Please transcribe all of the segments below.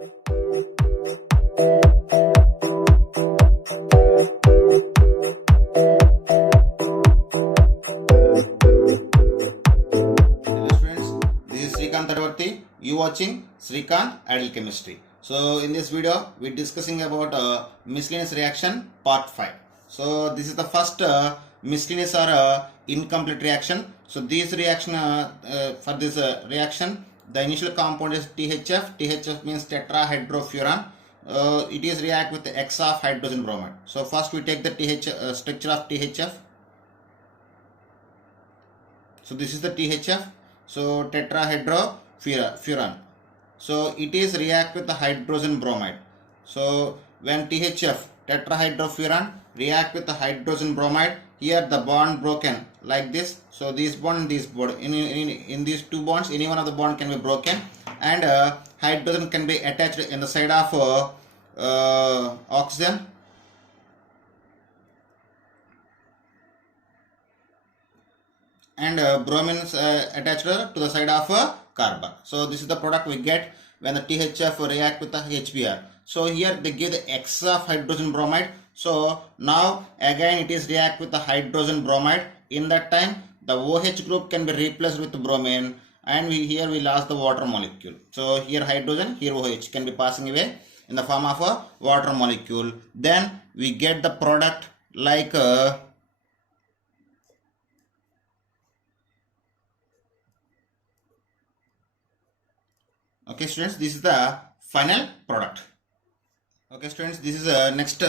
Hello students, this is Srikanth Tadvarti. You watching Srikanth Ideal Chemistry. So in this video, we're discussing about miscellaneous reaction part 5. So this is the first miscellaneous or incomplete reaction. So this reaction, for this reaction, the initial compound is THF. THF means tetrahydrofuran. It is react with the X of hydrogen bromide. So first we take the structure of THF. So this is the THF. So tetrahydrofuran. So it is react with the hydrogen bromide. So when THF tetrahydrofuran react with the hydrogen bromide, here the bond broken like this. So this bond, this bond, in these two bonds, any one of the bond can be broken, and hydrogen can be attached in the side of oxygen, and bromine is attached to the side of carbon. So this is the product we get when the THF react with the HBr. So here they give the X of hydrogen bromide. So now again it is react with the hydrogen bromide. In that time the OH group can be replaced with the bromine, and here we lost the water molecule. So here hydrogen, here OH can be passing away in the form of a water molecule. Then we get the product like okay students, this is the final product. Okay students, this is next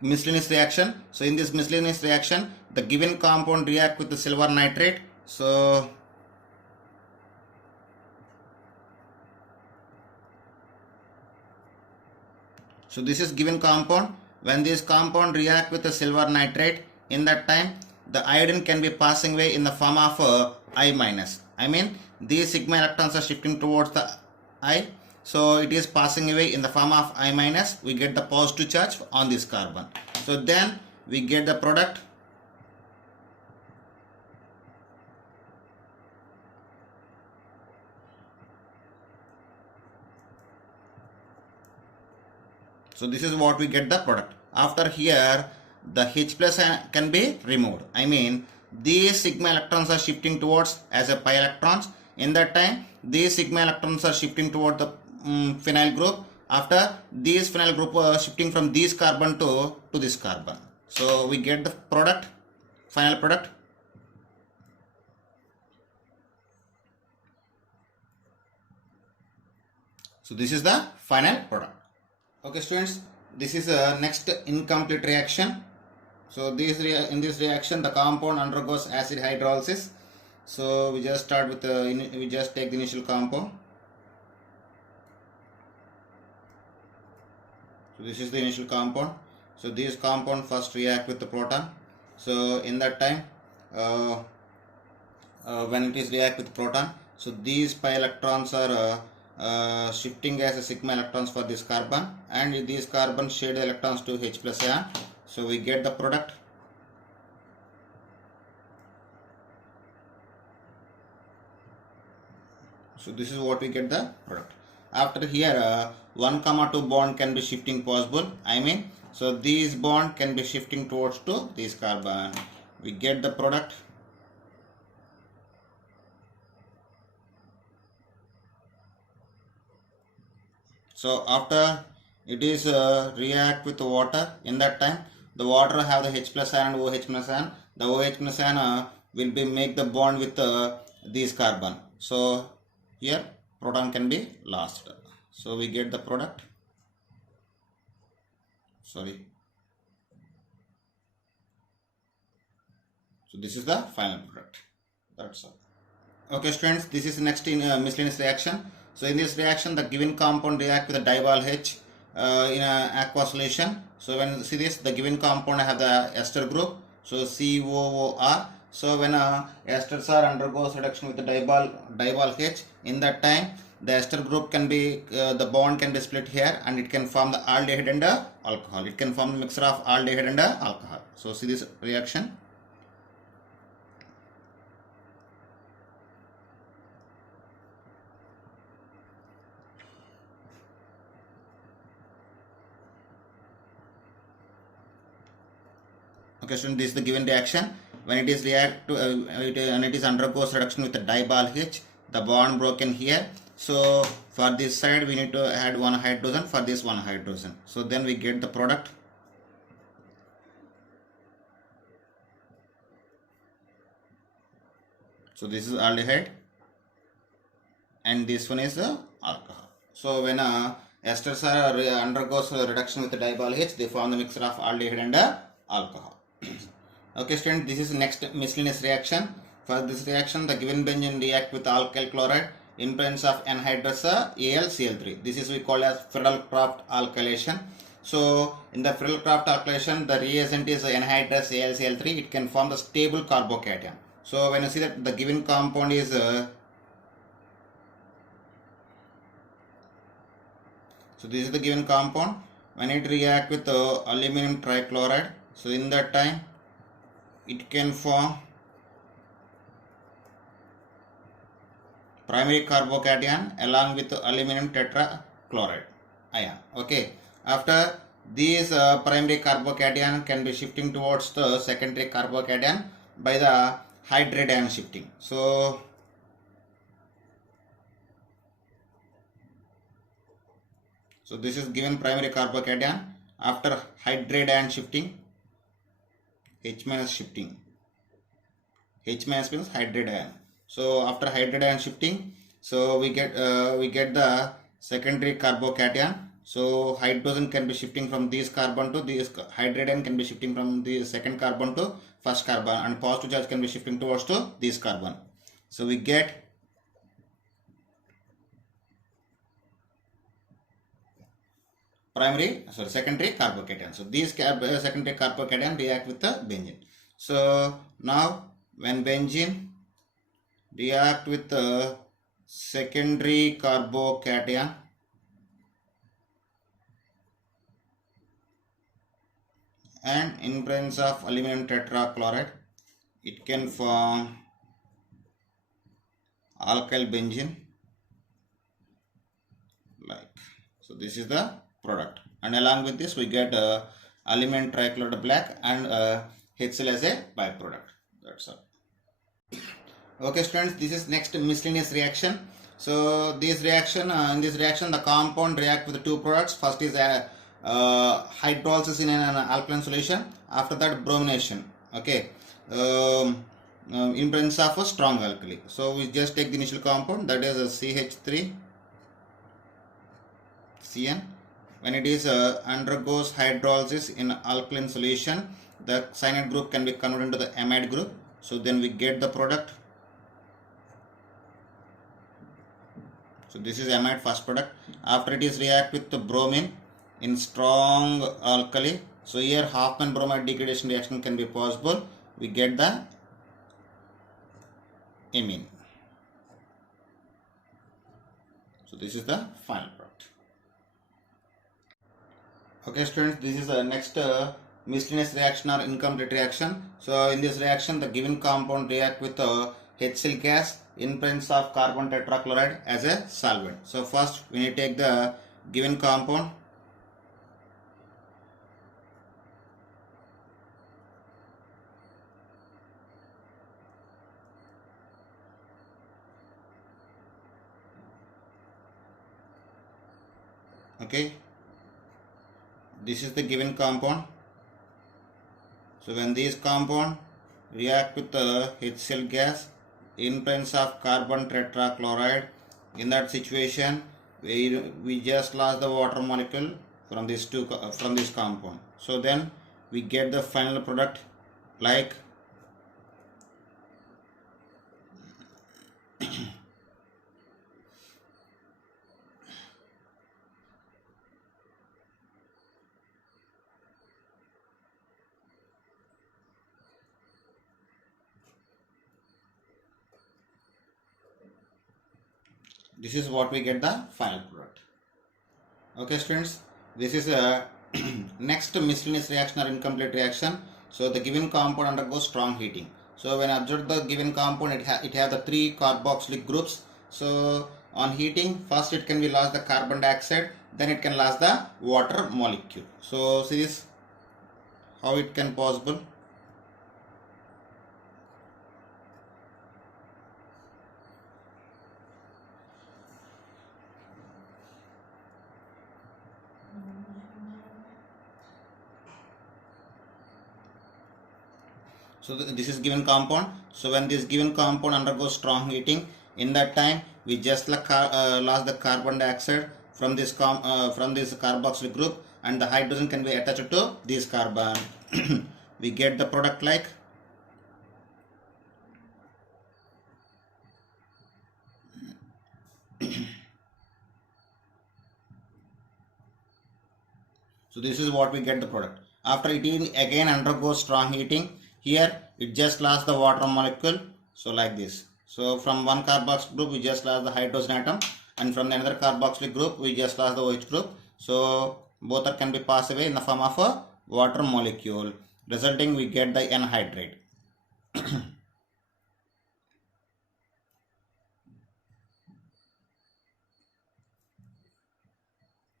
miscellaneous reaction. So in this miscellaneous reaction, the given compound react with the silver nitrate. So this is given compound. When this compound react with the silver nitrate, in that time the iodine can be passing away in the form of I minus. I mean these sigma electrons are shifting towards the I. So it is passing away in the form of I minus. We get the positive charge on this carbon. So then we get the product. So this is what we get the product. After here the H plus can be removed. I mean these sigma electrons are shifting towards as a pi electrons. In that time these sigma electrons are shifting toward the phenyl group. After these phenyl group are shifting from this carbon to this carbon. So we get the product, final product. So this is the final product. Okay students, this is next incomplete reaction. So in this reaction the compound undergoes acid hydrolysis. So we just start with we just take the initial compound. So this is the initial compound. So this compound first react with the proton. So in that time when it is react with proton, so these pi electrons are shifting as a sigma electrons for this carbon, and these carbon share the electrons to H plus ion. So we get the product. So this is what we get the product. After here 1,2 bond can be shifting possible. I mean so these bond can be shifting towards to this carbon. We get the product. So after it is react with the water, in that time the water have the H plus ion and OH plus ion. The OH plus ion will be make the bond with this carbon. So here proton can be lost. So we get the product. Sorry. So this is the final product. That's all. Okay students, this is next in miscellaneous reaction. So in this reaction the given compound react with the diol H in a aqua solution. So when you see this, the given compound have the ester group. So COOR. So when esters are undergoes reduction with the diol H, in that time the ester group can be the bond can be split here, and it can form the aldehyde and alcohol. It can form a mixture of aldehyde and alcohol. So see this reaction. Okay, student, this is the given reaction. When it is react to when it is undergoes reduction with the diball H, the bond broken here. So for this side we need to add one hydrogen, for this one hydrogen. So then we get the product. So this is aldehyde and this one is alcohol. So when esters are undergoes reduction with the diball H, they form the mixture of aldehyde and alcohol. Okay, student, this is next miscellaneous reaction. For this reaction, the given benzene react with alkyl chloride in presence of anhydrous AlCl3. This is we call as Friedel-Crafts alkylation. So in the Friedel-Crafts alkylation, the reagent is anhydrous AlCl3. It can form the stable carbocation. So when you see that the given compound is so this is the given compound. When it react with aluminum trichloride, so in that time it can form primary carbocation along with aluminum tetrachloride ion. Okay, after these primary carbocation can be shifting towards the secondary carbocation by the hydride ion shifting. So this is given primary carbocation. After hydride ion shifting, H minus shifting. H minus means hydride ion. So after hydride ion shifting, so we get the secondary carbocation. So hydrogen can be shifting from this carbon to this, hydride ion can be shifting from the second carbon to first carbon, and positive charge can be shifting towards to this carbon. So we get secondary carbocation. So these secondary carbocation react with the benzene. So now when benzene react with the secondary carbocation and in presence of aluminum tetrachloride, it can form alkyl benzene like. So this is the product, and along with this we get aluminum trichloride black and HCl as a byproduct. That's all. Okay, students, this is next miscellaneous reaction. So this reaction, in this reaction the compound react with two products. First is hydrolysis in an alkaline solution. After that bromination. Okay, in presence of a strong alkali. So we just take the initial compound, that is a CH3 CN. When it is undergoes hydrolysis in alkaline solution, the cyanide group can be converted into the amide group. So then we get the product. So this is amide first product. After it is react with the bromine in strong alkali. So here Hofmann bromide degradation reaction can be possible. We get the amine. So this is the final product. Okay, students, this is the next miscellaneous reaction or incomplete reaction. So in this reaction, the given compound react with HCl gas in presence of carbon tetrachloride as a solvent. So first we need to take the given compound. Okay, this is the given compound. So when this compound react with the HCl gas in presence of carbon tetrachloride, in that situation we just lost the water molecule from this compound. So then we get the final product like this is what we get the final product. Okay, students, this is a next miscellaneous reaction or incomplete reaction. So the given compound undergoes strong heating. So when observe the given compound, it have the three carboxylic groups. So on heating, first it can be lost the carbon dioxide, then it can lose the water molecule. So see this how it can possible. So this is given compound. So when this given compound undergoes strong heating, in that time we just lost the carbon dioxide from this carboxylic group, and the hydrogen can be attached to this carbon. We get the product like so this is what we get the product. After it again undergoes strong heating, here it just lost the water molecule. So like this. So from one carboxylic group we just lost the hydrogen atom, and from the another carboxylic group we just lost the OH group. So both can be passed away in the form of a water molecule, resulting we get the anhydride.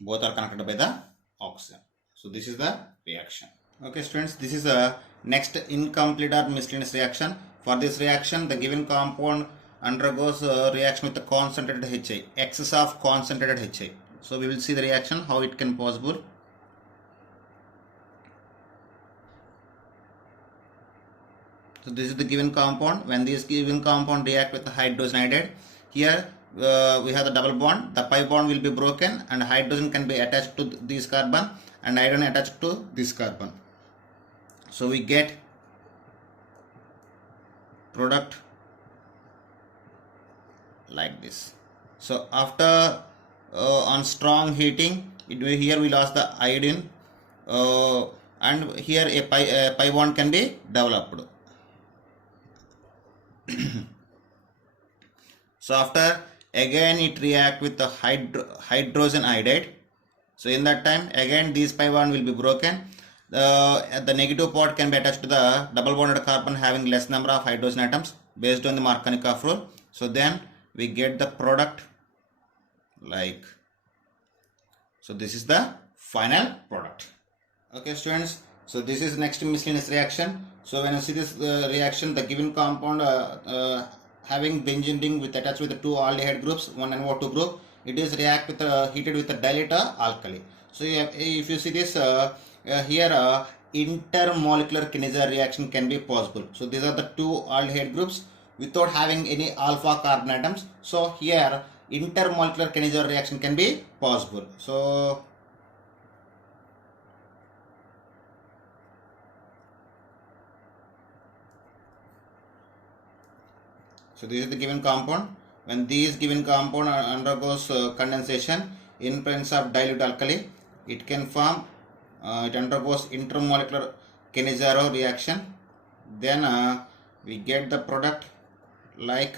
Both are connected by the oxygen. So this is the reaction. Okay students, this is a next incomplete or miscellaneous reaction. For this reaction, the given compound undergoes a reaction with the concentrated HI, excess of concentrated HI. So we will see the reaction, how it can possible. So this is the given compound. When this given compound react with the hydrogen iodide, here we have the double bond. The pi bond will be broken, and hydrogen can be attached to this carbon, and iron attached to this carbon. So we get product like this. So after on strong heating, here we lost the iodine, and here a pi bond can be developed. So after again it react with the hydrogen iodide. So in that time again this pi bond will be broken. The negative part can be attached to the double bonded carbon having less number of hydrogen atoms based on the Markovnikov rule. So then we get the product like, so this is the final product. Okay students, so this is next miscellaneous reaction. So when you see this reaction, the given compound having benzene ring with attached with the two aldehyde groups, one NO2 group, it is react with heated with a dilute alkali. So if you see this here intermolecular kinesia reaction can be possible. So these are the two aldehyde groups without having any alpha carbon atoms. So here intermolecular kinesia reaction can be possible. So this is the given compound. When these given compound undergoes condensation in presence of dilute alkali, it can form, it undergoes intermolecular kinesia reaction. Then we get the product like,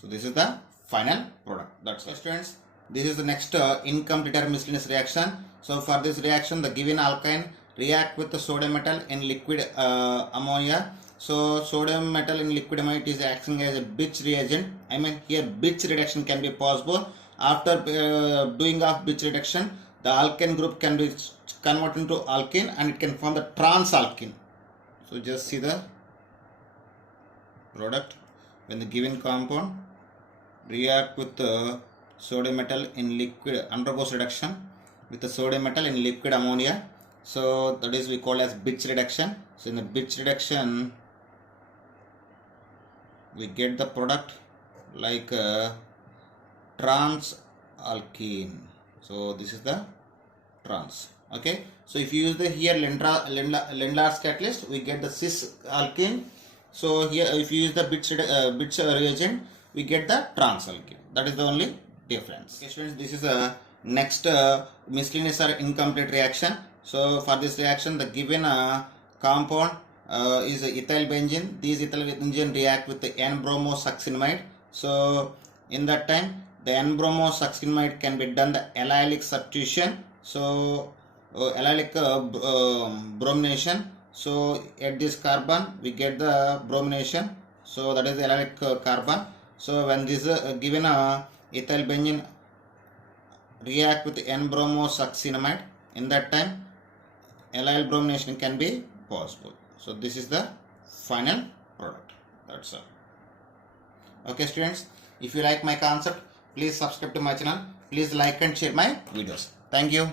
so this is the final product. That's it students. This is the next incomplete or miscellaneous reaction. So for this reaction, the given alkyne react with the sodium metal in liquid ammonia. So sodium metal in liquid ammonia is acting as a Birch reagent. I mean here Birch reduction can be possible. After doing of Birch reduction, the alkane group can be converted into alkene and it can form the trans alkene. So just see the product. When the given compound react with the sodium metal in liquid, undergoes reduction with the sodium metal in liquid ammonia. So that is we call as Birch reduction. So in the Birch reduction, we get the product like trans alkene. So this is the trans. Okay. So if you use the here Lindlar's catalyst, we get the cis alkene. So here if you use the Birch reagent, we get the trans alkene. That is the only difference. Okay students, this is a next miscellaneous or incomplete reaction. So for this reaction, the given compound is ethyl benzene. These ethyl benzene react with the N-bromosuccinimide. So in that time, the N-bromosuccinimide can be done the allylic substitution. So allylic bromination. So at this carbon, we get the bromination. So that is the allylic carbon. So when this given ethyl benzene react with the N-bromosuccinimide, in that time, allyl bromination can be possible. So this is the final product. That's all. Okay students, if you like my concept, please subscribe to my channel. Please like and share my videos. Thank you.